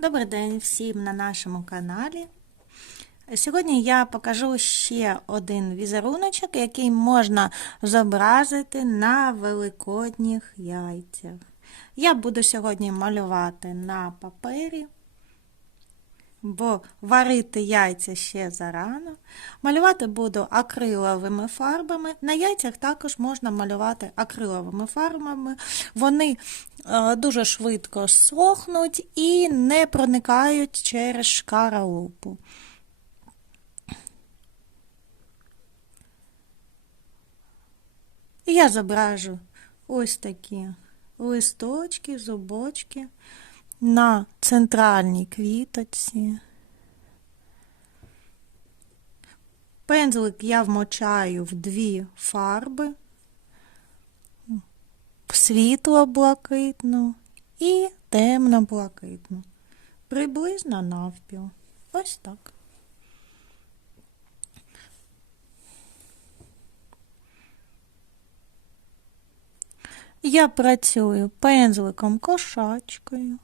Добрий день всім на нашому каналі. Сьогодні я покажу ще один візеруночок, який можна зобразити на великодніх яйцях. Я буду сьогодні малювати на папері, бо варити яйця ще зарано. Малювати буду акриловими фарбами. На яйцях також можна малювати акриловими фарбами. Вони е, дуже швидко сохнуть і не проникають через шкаралупу. І я зображу ось такі листочки, зубочки на центральній квіточці. Пензлик я вмочаю в дві фарби, світло-блакитну і темно-блакитну. Приблизно навпіл. Ось так. Я працюю пензликом кошачкою.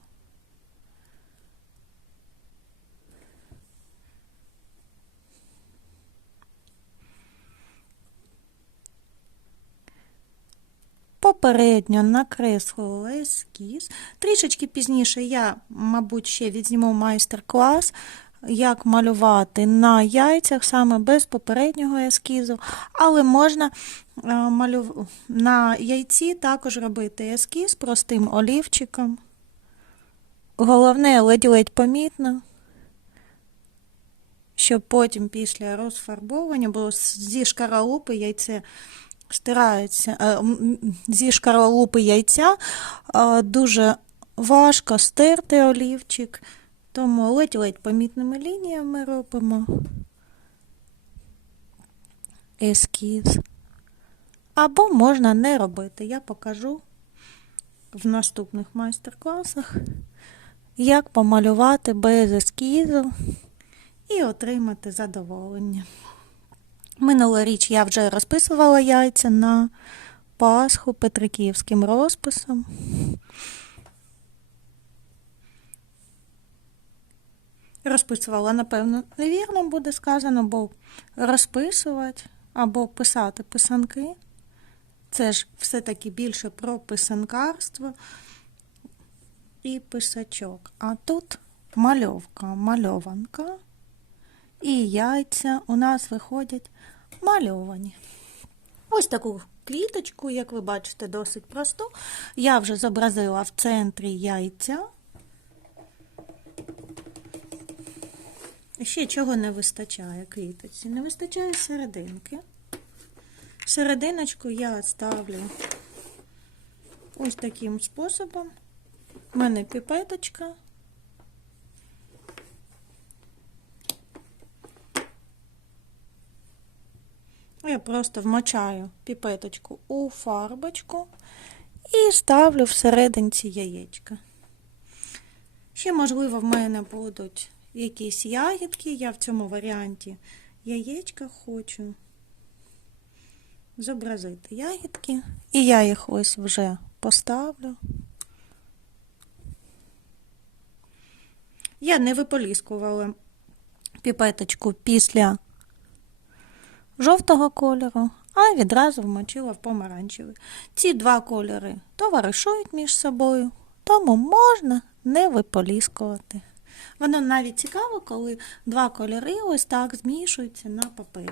Попередньо накреслила ескіз. Трішечки пізніше я, мабуть, ще відзніму майстер-клас, як малювати на яйцях саме без попереднього ескізу, але можна е, малю... на яйці також робити ескіз простим олівчиком. Головне, ледь-ледь помітно, щоб потім після розфарбовування, бо зі шкаралупи яйце стирається, е, зі шкаралупи яйця е, дуже важко стерти олівчик. Тому ледь-ледь помітними лініями робимо ескіз. Або можна не робити. Я покажу в наступних майстер-класах, як помалювати без ескізу і отримати задоволення. Минулоріч я вже розписувала яйця на Пасху петриківським розписом. Розписувала, напевно, невірно буде сказано, бо розписувати або писати писанки. Це ж все-таки більше про писанкарство і писачок. А тут мальовка, мальованка. І яйця у нас виходять мальовані. Ось таку квіточку, як ви бачите, досить просту. Я вже зобразила в центрі яйця. Ще чого не вистачає квіточці? Не вистачає серединки. Серединочку я ставлю ось таким способом. У мене піпеточка. Я просто вмочаю піпеточку у фарбочку і ставлю всерединці яєчка. Ще, можливо, в мене будуть якісь ягідки. Я в цьому варіанті яєчка хочу зобразити ягідки. І я їх ось вже поставлю. Я не виполіскувала піпеточку після жовтого кольору, а відразу вмочила в помаранчевий. Ці два кольори товаришують між собою, тому можна не виполіскувати. Воно навіть цікаво, коли два кольори ось так змішуються на папері.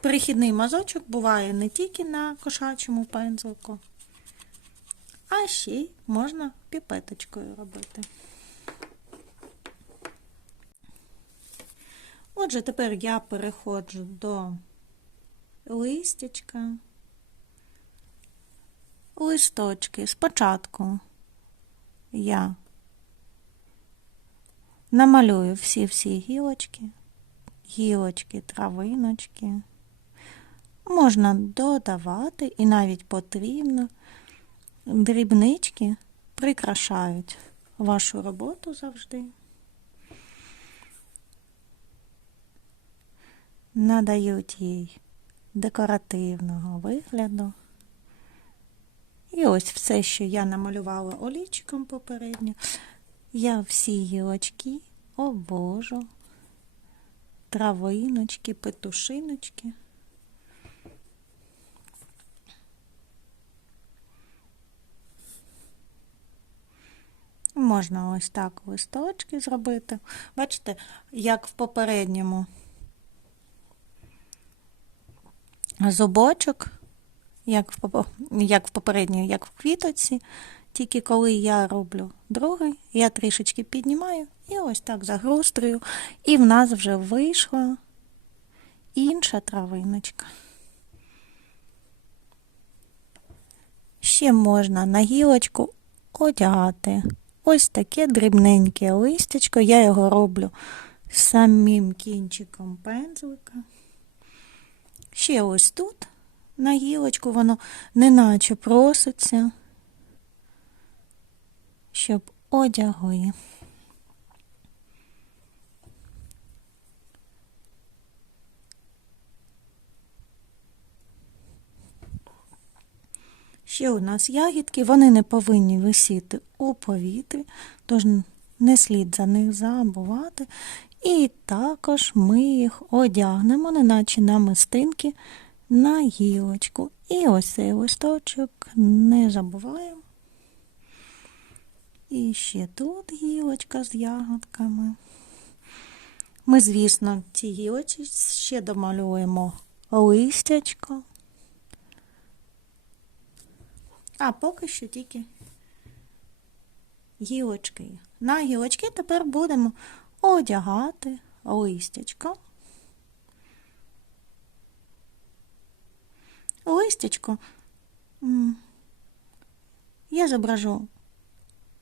Перехідний мазочок буває не тільки на кошачому пензлику, а ще й можна піпеточкою робити. Отже, тепер я переходжу до листячка, листочки. Спочатку я намалюю всі-всі гілочки, гілочки, травиночки. Можна додавати і навіть потрібно. Дрібнички прикрашають вашу роботу завжди. Надають їй декоративного вигляду. І ось все, що я намалювала олівчиком попередньо, Я всі гілочки обожу. Травиночки, петушиночки. Можна ось так листочки зробити. Бачите, як в попередньому зубочок, як в, як в попередній, як в квіточці. Тільки коли я роблю другий, я трішечки піднімаю і ось так загострюю. І в нас вже вийшла інша травиночка. Ще можна на гілочку одягати ось таке дрібненьке листячко. Я його роблю самим кінчиком пензлика. Ще ось тут на гілочку воно неначе проситься, щоб одягли. Ще у нас ягідки, вони не повинні висіти у повітрі, тож не слід за них забувати. І також ми їх одягнемо, неначе намистинки, на гілочку. І ось цей листочок не забуваємо. І ще тут гілочка з ягодками. Ми, звісно, ці гілочці ще домалюємо листячко. А поки що тільки гілочки. На гілочки тепер будемо одягати листячко. Листячко я зображу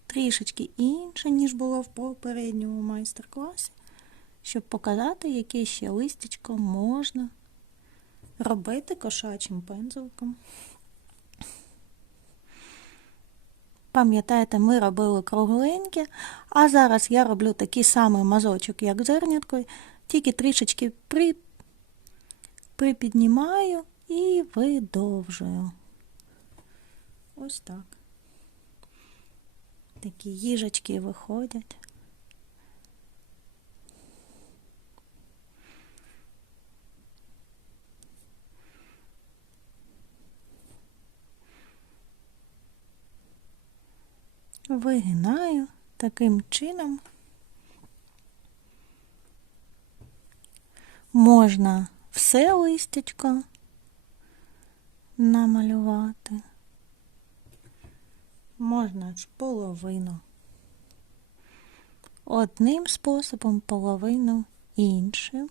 трішечки інше, ніж було в попередньому майстер-класі, щоб показати, яке ще листячко можна робити кошачим пензликом. Пам'ятаєте, ми робили кругленьке, а зараз я роблю такий самий мазочок, як зерняткою, тільки трішечки при... припіднімаю і видовжую. Ось так. Такі їжечки виходять. Вигинаю таким чином. Можна все листячко намалювати. Можна ж половину. Одним способом, половину іншим.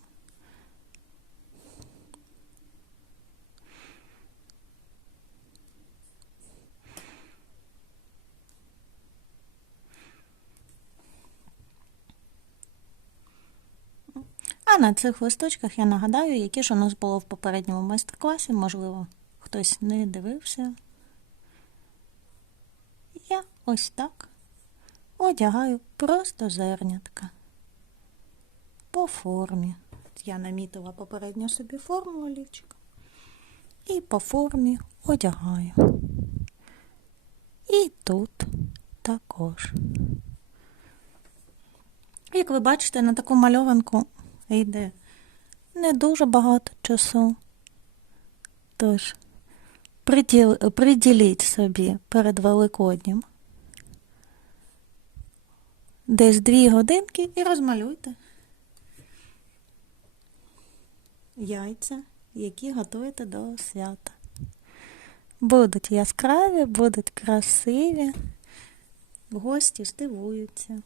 А на цих листочках я нагадаю, які ж у нас було в попередньому майстер-класі, можливо, хтось не дивився. Я ось так одягаю просто зернятка по формі. Я намітила попередньо собі форму олівчиком. І по формі одягаю. І тут також. Як ви бачите, на таку мальованку йде не дуже багато часу. Тож, приділ, приділіть собі перед Великоднім десь дві годинки і розмалюйте яйця, які готуєте до свята. Будуть яскраві, будуть красиві, гості здивуються.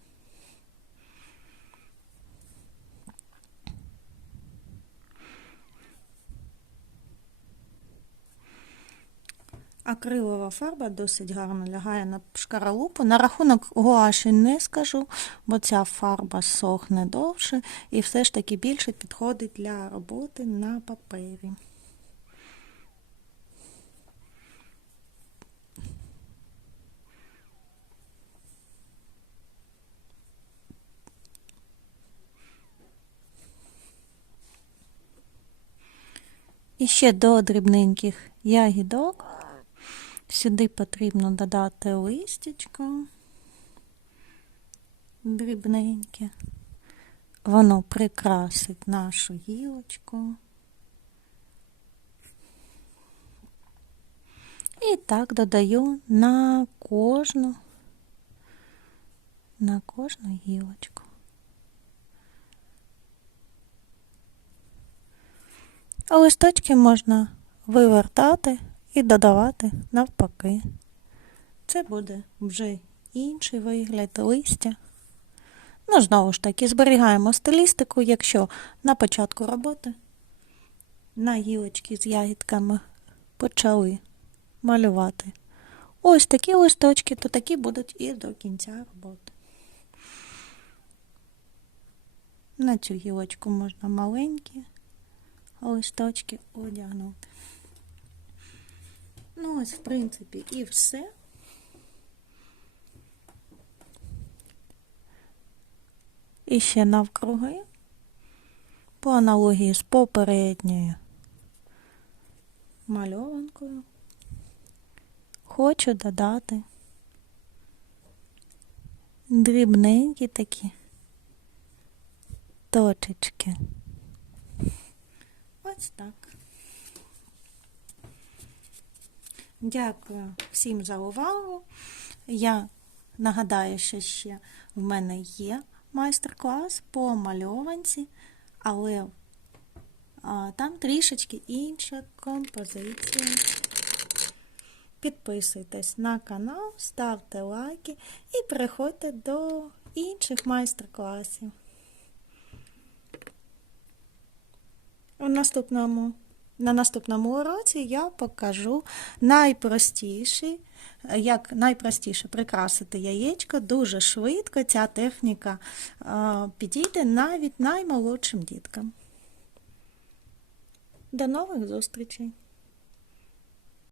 Акрилова фарба досить гарно лягає на шкаралупу. На рахунок гуаші не скажу, бо ця фарба сохне довше і все ж таки більше підходить для роботи на папері. І ще до дрібненьких ягідок. Сюди потрібно додати листячко. дрібненьке. Воно прикрасить нашу гілочку. І так додаю на кожну, на кожну гілочку. А листочки можна вивертати і додавати навпаки. Це буде вже інший вигляд листя. Ну, знову ж таки, зберігаємо стилістику, якщо на початку роботи на гілочки з ягідками почали малювати ось такі листочки, то такі будуть і до кінця роботи. На цю гілочку можна маленькі листочки одягнути. Ну, ось, в принципі, і все. І ще навкруги, по аналогії з попередньою мальованкою, хочу додати дрібненькі такі точечки. Ось так. Дякую всім за увагу. Я нагадаю, що ще в мене є майстер-клас по мальованці, але там трішечки інша композиція. Підписуйтесь на канал, ставте лайки і переходьте до інших майстер-класів. У наступному, на наступному уроці я покажу найпростіший, як найпростіше прикрасити яєчко дуже швидко. Ця техніка е, підійде навіть наймолодшим діткам. До нових зустрічей!